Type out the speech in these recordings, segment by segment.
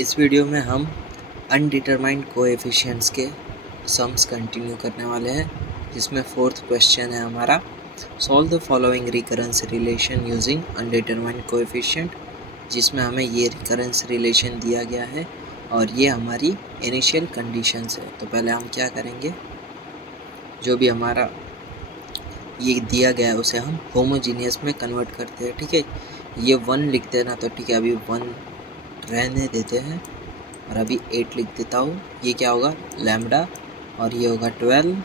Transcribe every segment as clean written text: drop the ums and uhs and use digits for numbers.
इस वीडियो में हम अनडिटरमाइंड कोएफिशिएंट्स के सम्स कंटिन्यू करने वाले हैं, जिसमें फोर्थ क्वेश्चन है हमारा solve the following recurrence relation using undetermined coefficient, जिसमें हमें ये रिकरेंस रिलेशन दिया गया है और ये हमारी इनिशियल कंडीशंस है। तो पहले हम क्या करेंगे, जो भी हमारा ये दिया गया है उसे हम होमोजीनियस में कन्वर्ट करते हैं। ठीक है, ये 1 लिखते हैं ना, तो ठीक है अभी 1 रहने देते हैं और अभी 8 लिख देता हूँ। ये क्या होगा, लैम्डा, और ये होगा 12,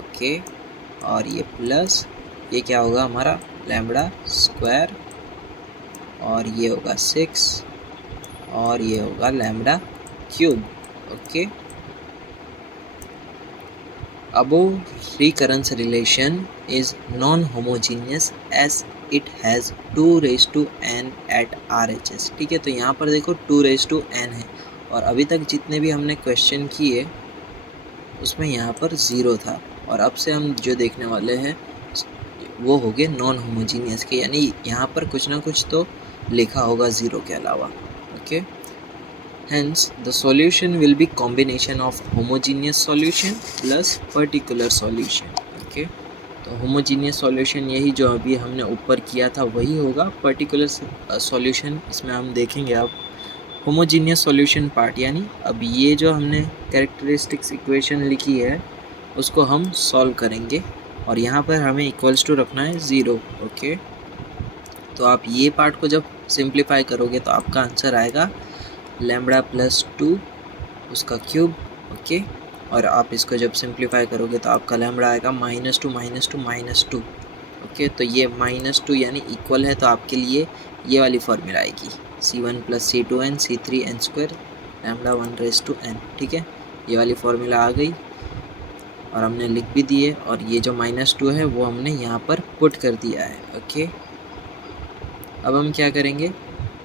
ओके, और ये प्लस ये क्या होगा हमारा लैम्डा स्क्वायर, और ये होगा 6, और ये होगा lambda cube, okay. Above recurrence relation is non-homogeneous as it has 2 raised to n at RHS। ठीक है, तो यहाँ पर देखो 2 raised to n है और अभी तक जितने भी हमने क्वेश्चन किए उसमें यहाँ पर 0 था, और अब से हम जो देखने वाले हैं वो हो गए नॉन होमोजीनियस के, यानी यहाँ पर कुछ ना कुछ तो लिखा होगा 0 के अलावा, okay. Hence, the solution will be combination of homogeneous solution plus particular solution. Okay, तो homogeneous solution यही जो अभी हमने ऊपर किया था वही होगा। particular solution इसमें हम देखेंगे अब homogeneous solution part, यानी अब ये जो हमने characteristics equation लिखी है उसको हम solve करेंगे और यहाँ पर हमें equals to रखना है 0। ओके, तो आप ये पार्ट को जब सिंप्लीफाई करोगे तो आपका आंसर आएगा लैम्बडा प्लस 2 उसका क्यूब, ओके। और आप इसको जब सिंप्लीफाई करोगे तो आपका लैम्बडा आएगा -2 - 2, ओके। तो ये -2 यानी इक्वल है, तो आपके लिए ये वाली फॉर्मूला आएगी C1 + C2n C3n square lambda 1/n। ठीक है, ये वाली फॉर्मूला आ गई और हमने लिख भी दिए, और ये जो -2 है वो हमने यहाँ पर पुट कर दिया है, ओके। अब हम क्या करेंगे,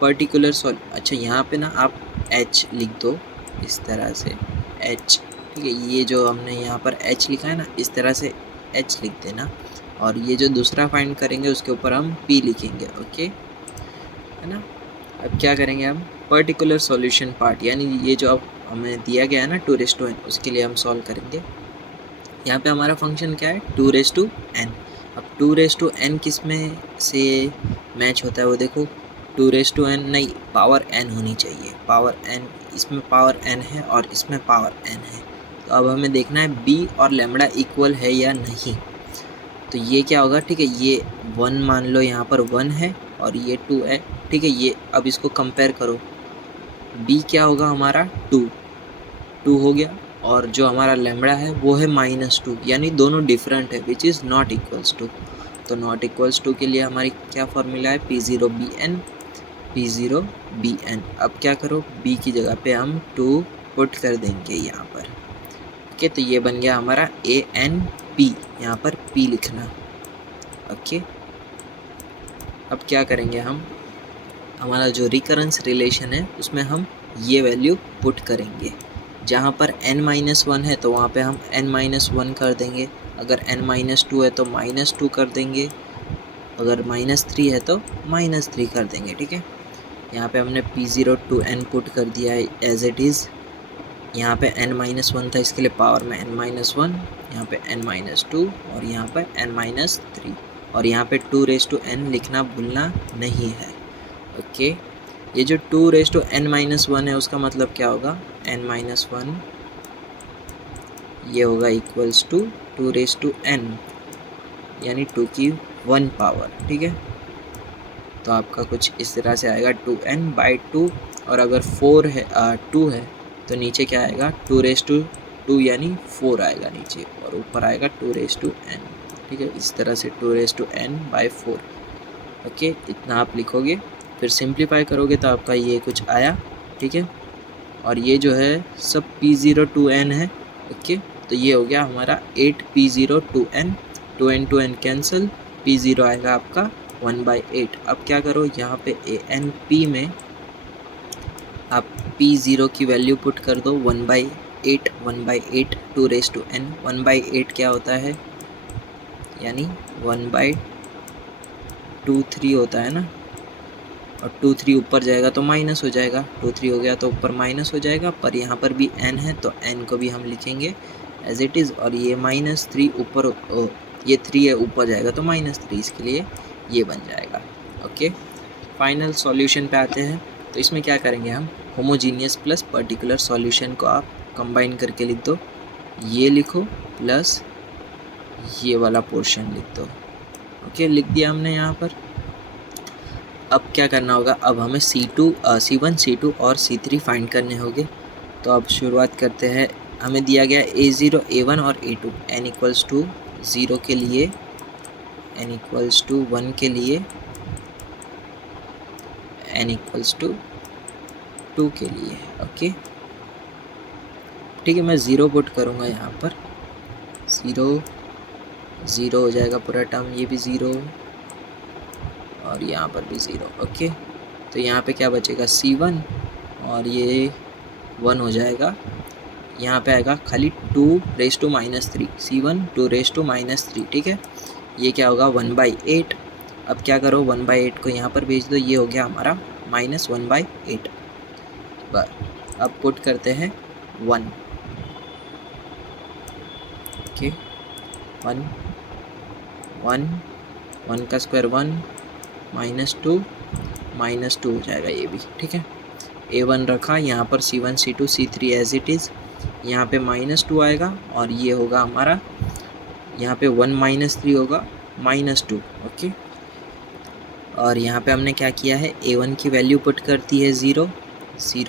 पर्टिकुलर अच्छा यहाँ पे ना आप h लिख दो इस तरह से h, ठीक है। ये जो हमने यहाँ पर h लिखा है ना, इस तरह से h लिख देना, और ये जो दूसरा फाइंड करेंगे उसके ऊपर हम p लिखेंगे, ओके, है ना। अब क्या करेंगे हम, पर्टिकुलर सॉल्यूशन पार्ट, यानी ये जो अब हमें दिया गया है ना 2n, उसके लिए हम सॉल्व करेंगे। यहाँ पे हमारा फंक्शन क्या है, 2n। अब 2n किस में से मैच होता है वो देखो, 2n नहीं, पावर n होनी चाहिए, पावर n, इसमें पावर n है और इसमें पावर n है। तो अब हमें देखना है b और लैम्बडा इक्वल है या नहीं। तो ये क्या होगा, ठीक है, ये 1 मान लो यहाँ पर 1 है और ये 2 है, ठीक है। ये अब इसको कंपेयर करो, b क्या होगा हमारा 2 हो गया, और जो हमारा लैम्बडा है वो है -2, यानी दोनों डिफरेंट है, which is not equals to. तो नॉट इक्वल्स टू के लिए हमारी क्या फॉर्मूला है, P0 Bn। अब क्या करो, b की जगह पे हम 2 पुट कर देंगे यहाँ पर, ओके। तो ये बन गया हमारा ANP, यहाँ पर p लिखना, ओके। अब क्या करेंगे हम, हमारा जो रिकरेंस रिलेशन है उसमें हम ये वैल्यू पुट करेंगे। जहाँ पर n-1 है तो वहाँ पे हम n-1 कर देंगे, अगर n-2 है तो -2 कर देंगे, अगर -3 है तो -3 कर देंगे, ठीक है। यहाँ पे हमने P0 to n पुट कर दिया है एज इट इज़। यहाँ पे n-1 था, इसके लिए पावर में n-1, यहाँ पे n-2 और यहाँ पे n-3, और यहाँ पे 2n लिखना भूलना नहीं है, ओके। ये जो 2n-1 है उसका मतलब क्या होगा, n-1 ये होगा इक्वल्स टू 2n, यानी 2 की 1 पावर, ठीक है। तो आपका कुछ इस तरह से आएगा 2n/2, और अगर 2 है तो नीचे क्या आएगा, 2 यानी 4 आएगा नीचे, और ऊपर आएगा 2n, ठीक है। इस तरह से 2n/4, ओके। इतना आप लिखोगे, फिर सिंप्लीफाई करोगे तो आपका ये कुछ आया, ठीक है। और ये जो है सब P0 to n है, ओके। तो ये हो गया हमारा 8P0 to n, 2n cancel, P0 आएगा आपका 1/8। अब क्या करो, यहाँ पे ANP में आप P0 की वैल्यू पुट कर दो 1/8, 2n, 1/8 क्या होता है, यानी 1/23 होता है ना, और 2 3 ऊपर जाएगा तो माइनस हो जाएगा, 2 3 हो गया तो ऊपर माइनस हो जाएगा, पर यहाँ पर भी n है तो n को भी हम लिखेंगे एज इट इज़, और ये -3 ऊपर ये 3 है ऊपर जाएगा तो -3, इसके लिए ये बन जाएगा। ओके, फाइनल सॉल्यूशन पे आते हैं। तो इसमें क्या करेंगे हम, होमोजीनियस प्लस पर्टिकुलर सॉल्यूशन को आप कंबाइन करके लिख दो, ये लिखो प्लस ये वाला पोर्शन लिख दो। ओके, लिख दिया हमने यहाँ पर। अब क्या करना होगा, अब हमें C1, C2 और C3 फाइंड करने होंगे। तो अब शुरुआत करते हैं। हमें दिया गया A0, A1 और A2, n इक्वल्स टू 0 के लिए, n इक्वल्स टू 1 के लिए, n इक्वल्स टू 2 के लिए। ओके, ठीक है, मैं 0 पुट करूँगा यहाँ पर, 0 हो जाएगा पूरा टर्म, ये भी 0 और यहाँ पर भी 0। ओके, तो यहाँ पे क्या बचेगा, C1 और ये 1 हो जाएगा, यहाँ पे आएगा खाली 2 raise to -3, C1 2 raise to -3। ठीक है, ये क्या होगा 1/8। अब क्या करो, 1/8 को यहाँ पर भेज दो, ये हो गया हमारा -1/8। बस अब पुट करते हैं 1। ओके, 1 का स्क्वायर 1, -2 -2 हो जाएगा ये भी। ठीक है, A1 रखा, यहाँ पर C1 C2 C3 as it is, यहाँ पे -2 आएगा और ये होगा हमारा, यहाँ पे 1 -3 होगा -2। ओके, और यहाँ पे हमने क्या किया है, A1 की वैल्यू पुट करती है 0,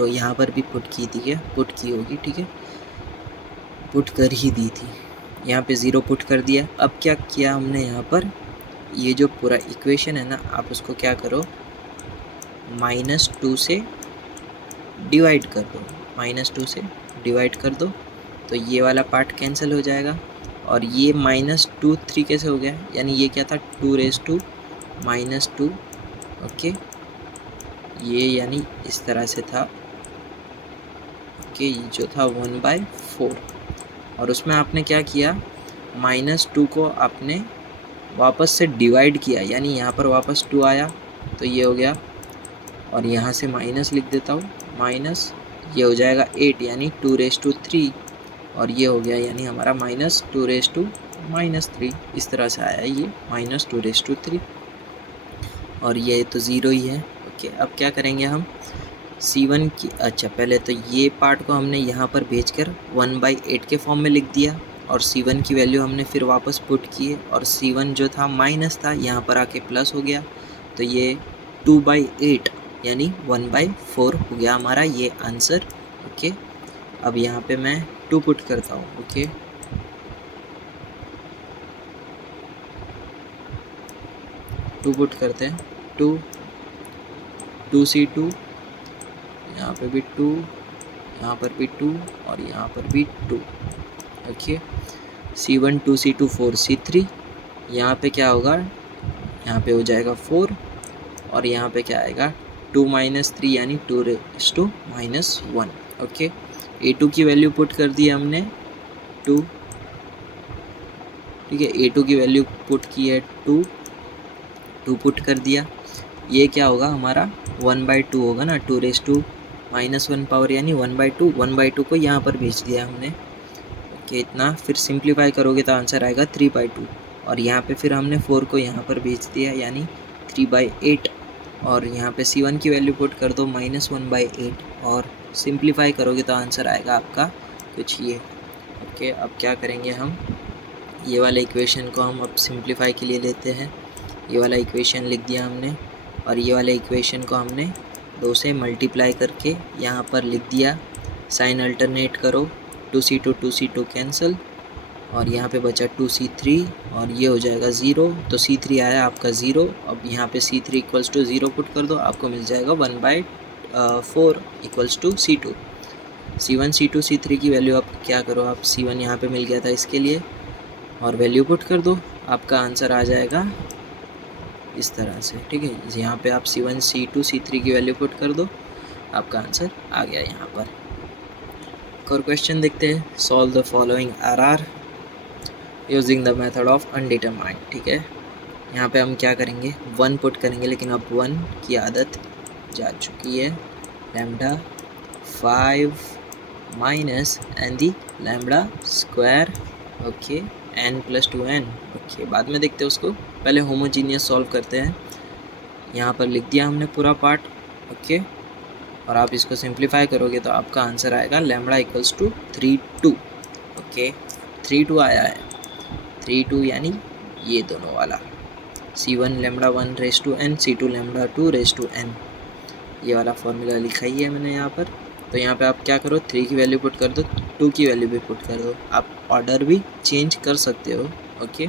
यहाँ पर भी पुट की थी, पुट की होगी। ठीक है, पुट कर ही दी थी, यहाँ पे 0 पुट कर दिया। अब क्या किया हमने यहाँ पर, ये जो पूरा इक्वेशन है ना, आप उसको क्या करो, -2 से डिवाइड कर दो, -2 से डिवाइड कर दो, तो ये वाला पार्ट कैंसिल हो जाएगा। और ये -2 3 कैसे हो गया, यानी ये क्या था, 2 रेज़ टू -2। ओके, ये यानी इस तरह से था। ओके, ये जो था 1/4, और उसमें आपने क्या किया, -2 को आपने वापस से डिवाइड किया, यानी यहाँ पर वापस 2 आया तो ये हो गया, और यहाँ से माइनस लिख देता हूँ, माइनस ये हो जाएगा 8, यानी 2 रेज़ टू 3, और ये हो गया यानी हमारा -2 रेज़ टू -3। इस तरह से आया ये -2 रेज़ टू 3, और ये तो 0 ही है। ओके, अब क्या करेंगे हम, C1 की, अच्छा पहले तो ये पार्ट को हमने यहाँ पर भेजकर 1/8 के फॉर्म में लिख दिया, और C1 की वैल्यू हमने फिर वापस पुट किए, और C1 जो था माइनस था, यहाँ पर आके प्लस हो गया, तो ये 2/8 यानी 1/4 हो गया हमारा ये आंसर। ओके, अब यहाँ पे मैं 2 पुट करता हूँ। ओके, 2 पुट करते हैं, 2C2, यहाँ पे भी 2, यहाँ पर भी 2, और यहाँ पर भी 2। ओके, C1 2C2 4C3, यहाँ पे क्या होगा, यहाँ पे हो जाएगा 4, और यहाँ पे क्या आएगा 2 -3 यानी 2 रेज़ टू -1। ओके, A2 की वैल्यू पुट कर दी हमने 2। ठीक है, A2 की वैल्यू पुट की है 2 पुट कर दिया, ये क्या होगा हमारा 1/2 होगा ना, 2 रेज़ टू -1 पावर यानी 1/2 को यहाँ पर भेज दिया हमने। ओके, इतना फिर सिंप्लीफाई करोगे तो आंसर आएगा 3/2, और यहाँ पे फिर हमने 4 को यहाँ पर भेज दिया यानी 3/8, और यहाँ पे C1 की वैल्यू पुट कर दो -1/8, और सिंप्लीफाई करोगे तो आंसर आएगा आपका कुछ ये। ओके, अब क्या करेंगे हम, ये वाला इक्वेशन को हम अब सिंप्लीफाई के लिए लेते हैं। ये वाला इक्वेशन लिख दिया हमने, और ये वाले इक्वेशन को हमने 2 से मल्टीप्लाई करके यहाँ पर लिख दिया, साइन अल्टरनेट करो, 2C2 कैंसिल, और यहाँ पे बचा 2C3, और ये हो जाएगा 0, तो C3 आया आपका 0। अब यहाँ पे C3 इक्वल्स टू 0 पुट कर दो, आपको मिल जाएगा 1/4 equals to C2। C1 C2 C3 की वैल्यू आप क्या करो, आप C1 यहाँ पे मिल गया था इसके लिए, और वैल्यू पुट कर दो, आपका आंसर आ जाएगा इस तरह से। ठीक है, यहाँ पे आप C1 C2 C3 की वैल्यू पुट कर दो, आपका आंसर आ गया यहाँ पर। एक और क्वेश्चन देखते हैं, solve the following RR using the method of undetermined. ठीक है, यहाँ पे हम क्या करेंगे, 1 पुट करेंगे, लेकिन अब 1 की आदत जा चुकी है lambda 5 minus N D lambda square, okay, n + 2n, okay, बाद में देखते हैं उसको, पहले होमोजीनियस सॉल्व करते हैं। यहाँ पर लिख दिया हमने पूरा पार्ट, ओके, और आप इसको सिंप्लीफाई करोगे तो आपका आंसर आएगा लैम्डा = 32, ओके, 32 आया है, 32 यानी ये दोनों वाला C1 lambda 1/n, C2 lambda 2/n, ये वाला फॉर्मूला लिखा ही है मैंने यहाँ पर। तो यहाँ पे आप क्या करो, 3 की वैल्यू पुट कर दो, 2 की वैल्यू भी पुट कर दो, आप ऑर्डर भी चेंज कर सकते हो, ओके,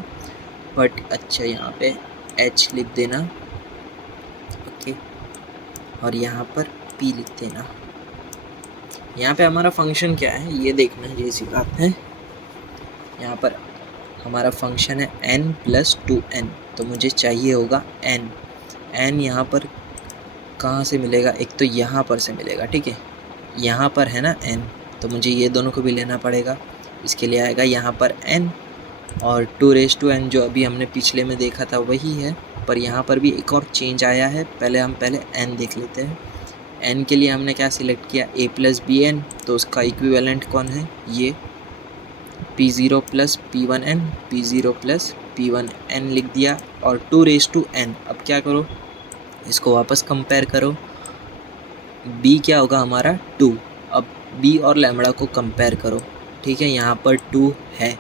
बट अच्छा यहाँ पे h लिख देना, ओके, और यहाँ पर p लिख देना। यहाँ पे हमारा फंक्शन क्या है ये देखना, ये सी बात है। यहाँ पर हमारा फंक्शन है n + 2n, तो मुझे चाहिए होगा n यहाँ पर कहाँ से मिलेगा, एक तो यहाँ पर से मिलेगा, ठीक है, यहाँ पर है ना n, तो मुझे ये दोनों को भी लेना पड़ेगा, इसके लिए आएगा यहाँ पर n, और 2n जो अभी हमने पिछले में देखा था वही है, पर यहाँ पर भी एक और चेंज आया है। पहले n देख लेते हैं। n के लिए हमने क्या सिलेक्ट किया, a + bn, तो उसका इक्विवेलेंट कौन है, ये p0 + p1n, p0 + p1n लिख दिया, और 2n, अब क्या करो, इसको वापस कंपेयर करो, b क्या होगा हमारा 2, अब b और लैम्बडा को कंपेयर करो, ठीक है, यहाँ पर 2 है,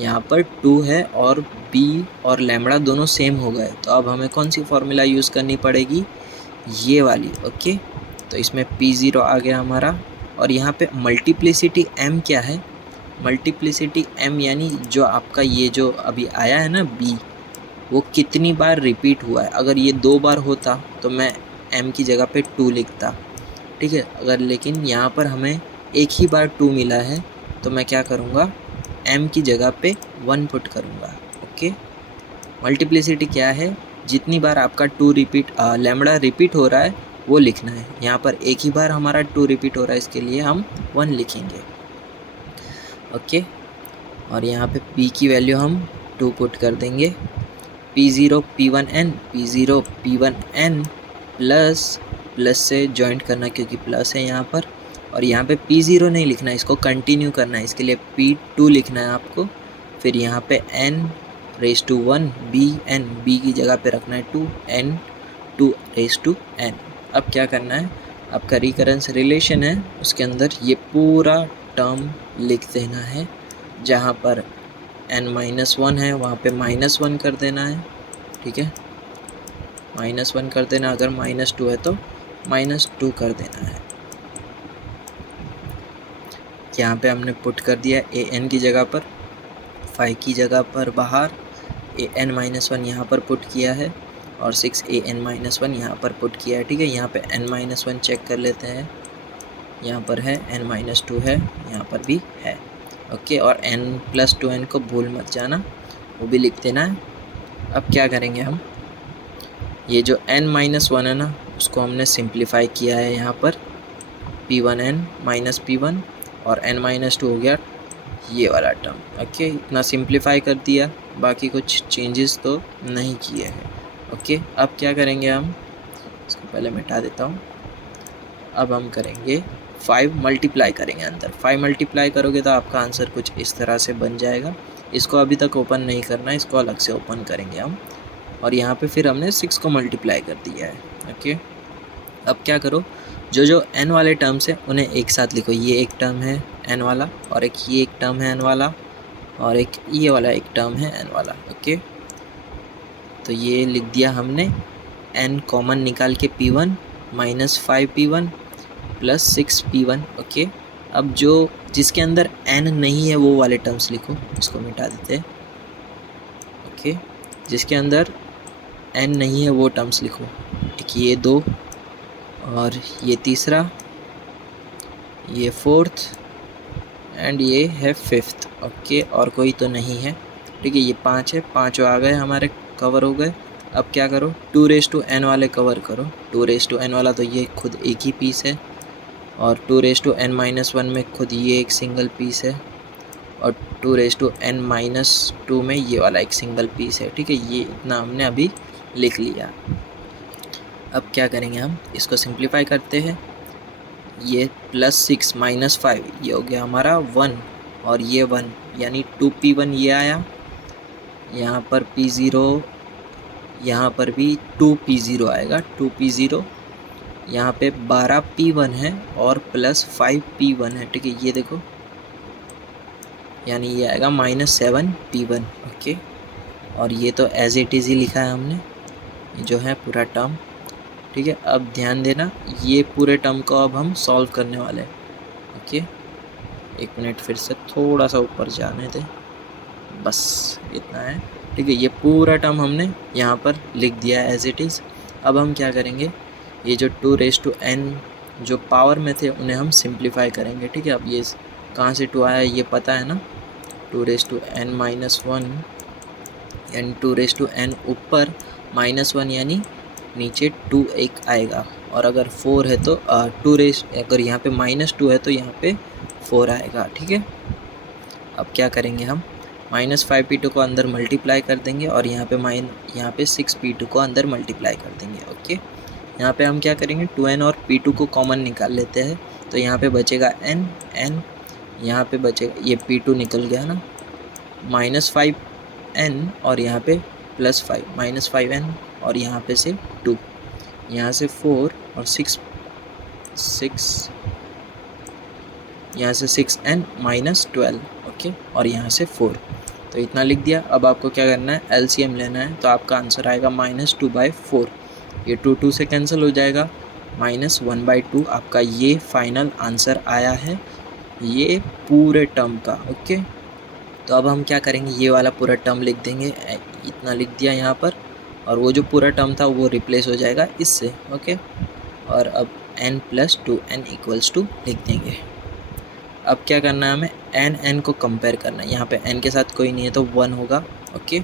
यहाँ पर 2 है, और b और लैम्बडा दोनों सेम हो गए, तो अब हमें कौन सी फॉर्मूला यूज़ करनी पड़ेगी, ये वाली, ओके, तो इसमें p0 आ गया हमारा, और यहाँ पे मल्टीप्लिसिटी m क्या है, मल्टीप्लिसिटी m यानी जो आपका ये जो अभी आया है ना b, वो कितनी बार रिपीट हुआ है। अगर ये 2 बार होता तो मैं m की जगह पे 2 लिखता, ठीक है, अगर लेकिन यहाँ पर हमें एक ही बार 2 मिला है, तो मैं क्या करूँगा, m की जगह पे 1 पुट करूँगा, ओके। मल्टीप्लिसिटी क्या है, जितनी बार आपका 2 लैम्बडा रिपीट हो रहा है वो लिखना है। यहाँ पर एक ही बार हमारा 2 रिपीट हो रहा है, इसके लिए हम 1 लिखेंगे, ओके, और यहाँ पे p की वैल्यू हम 2 पुट कर देंगे, p0 p1n, p0 p1n, plus से जॉइंट करना क्योंकि प्लस है यहाँ पर, और यहाँ पे p0 नहीं लिखना है, इसको कंटिन्यू करना है, इसके लिए p2 लिखना है आपको, फिर यहाँ पे n⁻1 bn, b की जगह पे रखना है 2, n2n। अब क्या करना है, आपका रिकरेंस रिलेशन है उसके अंदर ये पूरा टर्म लिख देना है, जहाँ पर n-1 है वहाँ पे -1 कर देना है, ठीक है, -1 कर देना, अगर -2 है तो -2 कर देना है। यहाँ पे हमने पुट कर दिया an की जगह पर, 5 की जगह पर बाहर an-1 यहाँ पर पुट किया है, और 6an-1 यहाँ पर पुट किया है, ठीक है। यहाँ पे n-1 चेक कर लेते हैं, यहाँ पर है, n-2 है, यहाँ पर भी है, ओके, और n + 2n को भूल मत जाना, वो भी लिख देना है। अब क्या करेंगे हम, ये जो n-1 है ना, उसको हमने सिंप्लीफाई किया है यहाँ पर, p1n - p1, और n-2 हो गया ये वाला टर्म, ओके, इतना सिंप्लीफाई कर दिया, बाकी कुछ चेंजेस तो नहीं किए हैं, ओके। अब क्या करेंगे हम, इसको पहले मिटा देता हूँ। अब हम करेंगे 5 मल्टीप्लाई करेंगे अंदर, 5 मल्टीप्लाई करोगे तो आपका आंसर कुछ इस तरह से बन जाएगा। इसको अभी तक ओपन नहीं करना है, इसको अलग से ओपन करेंगे हम, और यहाँ पे फिर हमने 6 को मल्टीप्लाई कर दिया है, ओके। अब क्या करो, जो n वाले टर्म्स हैं उन्हें एक साथ लिखो, ये एक टर्म है n वाला, और एक ये एक टर्म है n वाला, और एक ये वाला एक टर्म है n वाला, ओके। तो ये लिख दिया हमने, n कॉमन निकाल के p1 -5p1 + 6p1, ओके। अब जो जिसके अंदर n नहीं है वो वाले टर्म्स लिखो, इसको मिटा देते हैं, ओके। जिसके अंदर n नहीं है वो टर्म्स लिखो, एक ये 2, और ये तीसरा, ये 4th, एंड ये है 5th, ओके, और कोई तो नहीं है, ठीक है। ये 5 है, 5 आ गए हमारे, कवर हो गए। अब क्या करो, 2n वाले कवर करो, 2n वाला तो ये खुद एक ही पीस है, और 2n-1 में खुद ये एक सिंगल पीस है, और 2n-2 में ये वाला एक सिंगल पीस है, ठीक है। ये इतना हमने अभी लिख लिया। अब क्या करेंगे, हम इसको सिंप्लीफाई करते हैं। ये +6 -5 ये हो गया हमारा 1 और ये 1 यानी 2p1 ये आया। यहाँ पर p0, यहाँ पर भी 2p0 आएगा, 2p0। यहाँ पे 12p1 है और +5p1 है, ठीक है। ये देखो, यानी ये आएगा -7p1। ओके, और ये तो एज इट इज़ ही लिखा है हमने, जो है पूरा टर्म, ठीक है। अब ध्यान देना, ये पूरे टर्म को अब हम सॉल्व करने वाले हैं। ओके, एक मिनट, फिर से थोड़ा सा ऊपर जाने दें, बस इतना है, ठीक है। ये पूरा टर्म हमने यहाँ पर लिख दिया है एज इट इज़। अब हम क्या करेंगे, ये जो 2n जो पावर में थे उन्हें हम सिंप्लीफाई करेंगे, ठीक है। अब ये कहाँ से 2 आया ये पता है ना, 2n - 1 यानी 2n ऊपर -1 यानी नीचे 2 एक आएगा, और अगर 4 है तो अगर यहाँ पे -2 है तो यहाँ पे 4 आएगा, ठीक है। अब क्या करेंगे, हम -5p2 को अंदर मल्टीप्लाई कर देंगे और यहाँ पे 6p2 को अंदर मल्टीप्लाई कर देंगे। ओके, यहाँ पे हम क्या करेंगे, 2n और p2 को कॉमन निकाल लेते हैं, तो यहाँ पे बचेगा n, यहाँ पे बचेगा, ये p2 निकल गया ना, -5n और यहाँ पे +5 -5n और यहाँ पे से 2, यहाँ से 4 और 6 यहाँ से 6n -12, ओके, और यहाँ से 4, तो इतना लिख दिया। अब आपको क्या करना है, एलसीएम लेना है, तो आपका आंसर आएगा -2/4। ये 2 से कैंसिल हो जाएगा, -1/2 आपका ये फाइनल आंसर आया है ये पूरे टर्म का। ओके, तो अब हम क्या करेंगे, ये वाला पूरा टर्म लिख देंगे, इतना लिख दिया यहाँ पर, और वो जो पूरा टर्म था वो रिप्लेस हो जाएगा इससे। ओके, और अब n + 2n = 2 लिख देंगे। अब क्या करना है, हमें n को कंपेयर करना है। यहाँ पे n के साथ कोई नहीं है तो 1 होगा। ओके,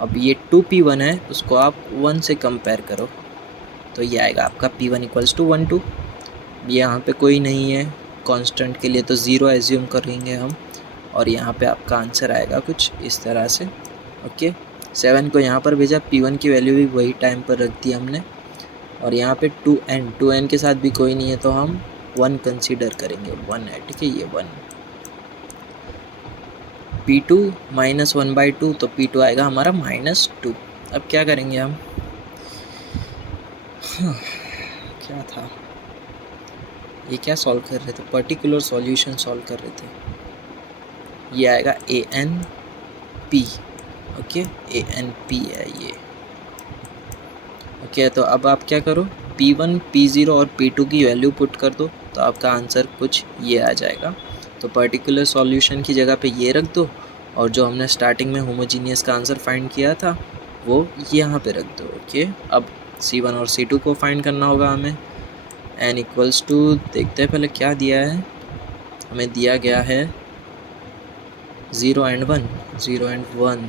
अब ये 2p1 है, उसको आप 1 से कंपेयर करो, तो ये आएगा आपका p1 = 1 2। यहाँ पे कोई नहीं है कांस्टेंट के लिए, तो 0 एज्यूम करेंगे हम, और यहाँ पे आपका आंसर आएगा कुछ इस तरह से। ओके, 7 को यहाँ पर भेजा, p1 की वैल्यू भी वही टाइम पर रख दी हमने, और यहाँ पे 2n के साथ भी कोई नहीं है तो हम 1 कंसीडर करेंगे, 1 है, ठीक है, ये 1। p2 -1/2, तो p2 आएगा हमारा -2। अब क्या करेंगे हम, क्या था ये, क्या सॉल्व कर रहे थे, पर्टिकुलर सॉल्यूशन सॉल्व कर रहे थे, ये आएगा ANP। ओके, ANP है ये। ओके, तो अब आप क्या करो, p1 p0 और p2 की वैल्यू पुट कर दो, तो आपका आंसर कुछ ये आ जाएगा। तो पर्टिकुलर सॉल्यूशन की जगह पे ये रख दो, और जो हमने स्टार्टिंग में होमोजीनियस का आंसर फाइंड किया था वो यहाँ पे रख दो। ओके, अब C1 और C2 को फाइंड करना होगा हमें। n = देखते हैं पहले क्या दिया है, हमें दिया गया है 0 and 1।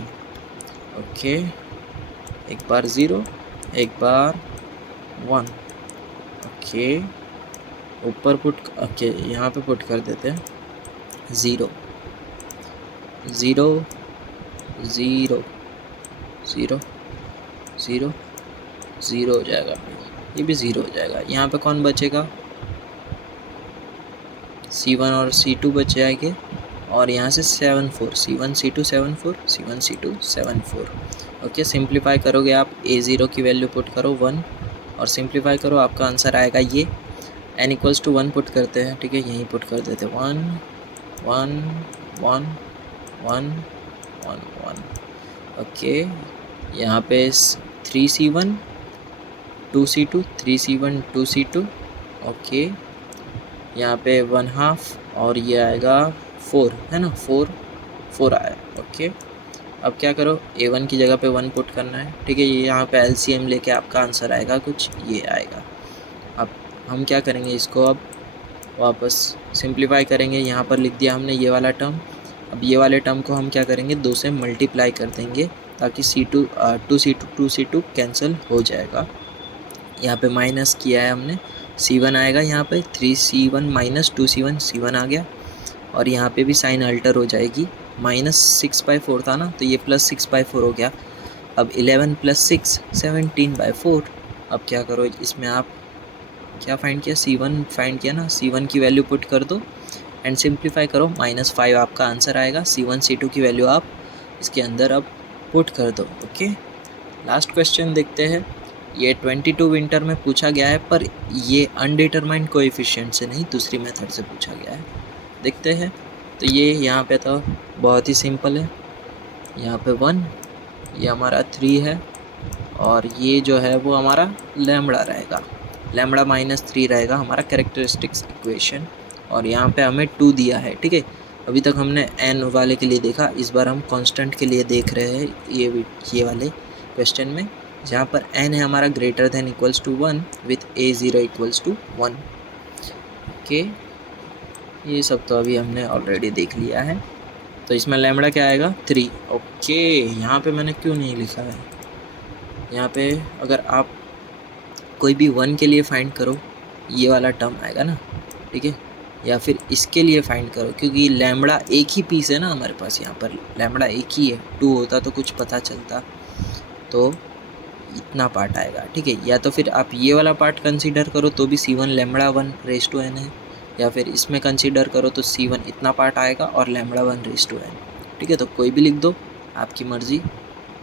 ओके, एक बार 0, एक बार 1। ओके, ऊपर ओके, यहाँ पे पुट कर देते हैं 0 0 0 0 0 0 हो जाएगा, ये भी 0 हो जाएगा। यहाँ पे कौन बचेगा, C1 और C2 बच जाएंगे, और यहाँ से 7 4, C1 C2 7 4, C1 C2 7 4। Okay, simplify करोगे आप, A0 की वैल्यू पुट करो 1, और सिंप्लीफाई करो, आपका आंसर आएगा ये। n = 1 पुट करते हैं, ठीक है, यहीं पुट कर देते हैं 1 1 1 1 1 1। ओके, यहाँ पे 3C1 2C2, 3C1 2C2। Okay, यहाँ पे 1/2, और ये आएगा 4, है ना, 4 आया। ओके, अब क्या करो, A1 की जगह पे 1 पुट करना है, ठीक है, ये यहाँ पे LCM लेके आपका आंसर आएगा कुछ ये आएगा। अब हम क्या करेंगे, इसको अब वापस सिंप्लीफाई करेंगे, यहाँ पर लिख दिया हमने ये वाला टर्म। अब ये वाले टर्म को हम क्या करेंगे, 2 से मल्टीप्लाई कर देंगे, ताकि 2C2 कैंसिल हो जाएगा। यहाँ पे माइनस किया है हमने, C1 आएगा, यहाँ पे 3C1 - 2C1, C1 आ गया, और यहाँ पे भी साइन अल्टर हो जाएगी, -6/4 था ना, तो ये +6/4 हो गया। अब 11 + 6 17/4, अब क्या करो, इसमें आप क्या फाइंड किया, C1 फाइंड किया ना, C1 की वैल्यू पुट कर दो एंड सिंप्लीफाई करो, -5 आपका आंसर आएगा। C1 C2 की वैल्यू आप इसके अंदर अब पुट कर दो। ओके, लास्ट क्वेश्चन देखते हैं। ये 22 विंटर में पूछा गया है, पर ये अनडिटरमाइंड कोएफिशिएंट से नहीं, दूसरी मेथड से पूछा गया है। देखते हैं। तो ये यहाँ पे तो बहुत ही सिंपल है, यहाँ पे 1, ये हमारा 3 है, और ये जो है वो हमारा लैम्बडा रहेगा, लैम्बडा -3 रहेगा हमारा कैरेक्टरिस्टिक्स इक्वेशन, और यहाँ पे हमें 2 दिया है। ठीक है, अभी तक हमने n वाले के लिए देखा, इस बार हम कांस्टेंट के लिए देख रहे हैं ये वाले क्वेश्चन में, जहाँ पर n है हमारा greater than equals to 1 with a0 equals to 1। Okay, ये सब तो अभी हमने ऑलरेडी देख लिया है। तो इसमें लैम्बडा क्या आएगा, 3। ओके, यहाँ पे मैंने क्यों नहीं लिखा है, यहाँ पे अगर आप कोई भी 1 के लिए फाइंड करो, ये वाला टर्म आएगा ना, ठीक है, या फिर इसके लिए फाइंड करो, क्योंकि लैम्बडा एक ही पीस है ना हमारे पास, यहाँ पर लैम्बडा एक ही है, 2 होता तो कुछ पता चलता, तो इतना पार्ट आएगा। ठीक है, या तो फिर आप ये वाला पार्ट कंसीडर करो तो भी C1 लैम्बडा 1/n है, या फिर इसमें कंसीडर करो तो C1 इतना पार्ट आएगा और लैम्बडा 1/n। ठीक है, तो कोई भी लिख दो, आपकी मर्जी।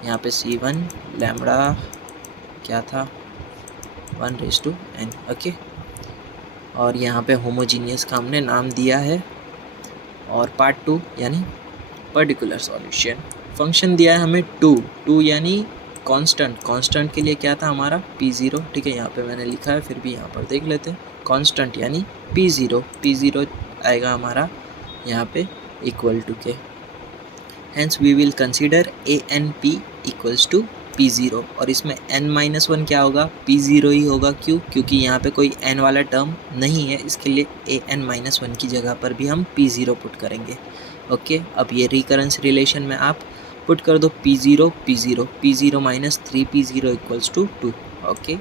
यहाँ पे C1 लैम्बडा क्या था, 1/n। ओके, और यहाँ पे होमोजीनियस का हमने नाम दिया है, और पार्ट 2 यानी पर्टिकुलर सॉल्यूशन। फंक्शन दिया है हमें 2 यानी कांस्टेंट के लिए क्या था हमारा P0। ठीक है, यहाँ पे मैंने लिखा है, फिर भी यहाँ पर देख लेते हैं। कांस्टेंट यानी P0 आएगा हमारा यहाँ पे इक्वल टू के, hence we will consider ANP equals to P0, और इसमें n-1 क्या होगा, P0 ही होगा। क्यों, क्योंकि यहाँ पे कोई n वाला टर्म नहीं है, इसके लिए AN-1 की जगह पर भी हम P0 पुट करेंगे। ओके, अब ये रिकरेंस रिलेशन में आप पुट कर दो P0 -3P0 equals to 2। Okay,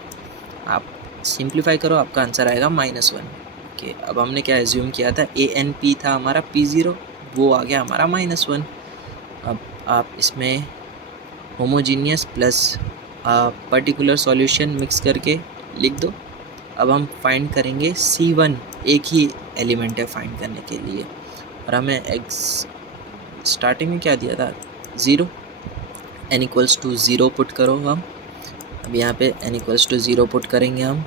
आप सिंप्लीफाई करो, आपका आंसर आएगा -1। ओके, अब हमने क्या एज्यूम किया था, ANP था हमारा P0, वो आ गया हमारा -1। अब आप इसमें homogeneous plus particular solution mix करके लिख दो। अब हम फाइंड करेंगे C1, एक ही एलिमेंट है फाइंड करने के लिए, और हमें स्टार्टिंग में क्या दिया था, 0, n इक्वल्स टू 0 पुट करो हम। अब यहाँ पे n इक्वल्स टू 0 पुट करेंगे हम।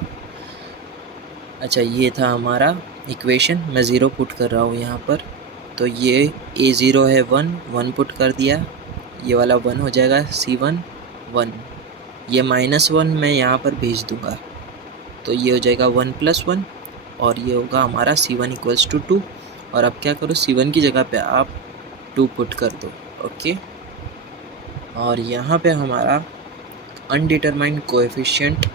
अच्छा, ये था हमारा इक्वेशन, मैं 0 पुट कर रहा हूँ यहाँ पर, तो ये a0 है 1 पुट कर दिया, ये वाला 1 हो जाएगा, C1 1, ये -1 मैं यहाँ पर भेज दूँगा, तो ये हो जाएगा 1 + 1, और ये होगा हमारा C1 इक्वल्स टू 2। और अब क्या करो, C1 की जगह पे आप 2 पुट कर दो। ओके, और यहाँ पे हमारा अनडिटरमाइंड कोएफिशिएंट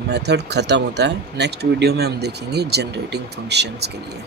मेथड ख़त्म होता है। नेक्स्ट वीडियो में हम देखेंगे जनरेटिंग फंक्शंस के लिए।